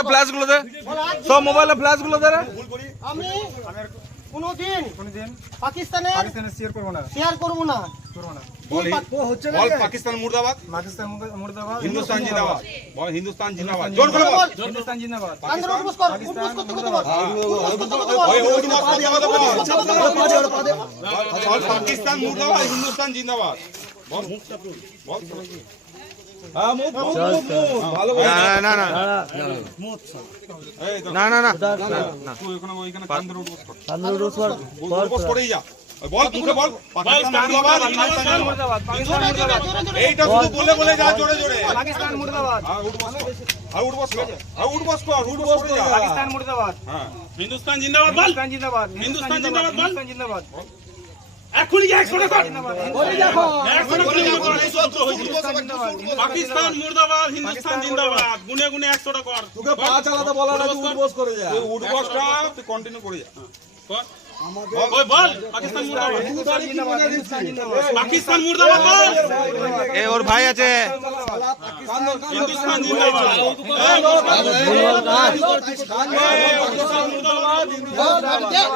দে flash গুলো দে, সব মোবাইলে ফ্ল্যাশ গুলো দে রে। আমি কোনদিন পাকিস্তানের শেয়ার করব না। বল পাকিস্তান মুর্দাবাদ, হিন্দুস্তান জিন্দাবাদ, বল হিন্দুস্তান জিন্দাবাদ, জোর করে বল হিন্দুস্তান জিন্দাবাদ। আন্দোলন উঠবস কর, উঠবস করতে কত বল। বল পাকিস্তান মুর্দাবাদ, হিন্দুস্তান জিন্দাবাদ, বল বল। হ্যাঁ মুভ ভালো করে। না না এই না না না তুই ওইখানে কান্দর উঠবস কর, কান্দর উঠবস করেই যা। বল মুখে বল পাকিস্তান মুর্দাবাদ, হিন্দুস্তান জিন্দাবাদ, পাকিস্তান মুর্দাবাদ। এইটা শুধু বলে বলে যা জোরে জোরে। পাকিস্তান মুর্দাবাদ। আর উঠবস কর, আর উঠবস কর, আর উঠবস কর, উঠবস করে যা। পাকিস্তান মুর্দাবাদ। হ্যাঁ হিন্দুস্তান জিন্দাবাদ বল, হিন্দুস্তান জিন্দাবাদ। হিন্দুস্তান জিন্দাবাদ বল, হিন্দুস্তান জিন্দাবাদ। এখনই যা 100 টাকা বলে দেখো পাকিস্তান মুর্দাবাদ, হিন্দুস্তান জিন্দাবাদ, গুনে গুনে 100 টাকা কর। তোকে পা চালাতে বলা না, উঠবস করে যা। তুই উঠবসটা তুই কন্টিনিউ করে যা। কর ওই বল পাকিস্তান মুর্দাবাদ, হিন্দুস্তান জিন্দাবাদ। হিন্দুস্তান জিন্দাবাদ। পাকিস্তান মুর্দাবাদ বল, এ ওর ভাই আছে। হিন্দুস্তান জিন্দাবাদ, হিন্দুস্তান জিন্দাবাদ।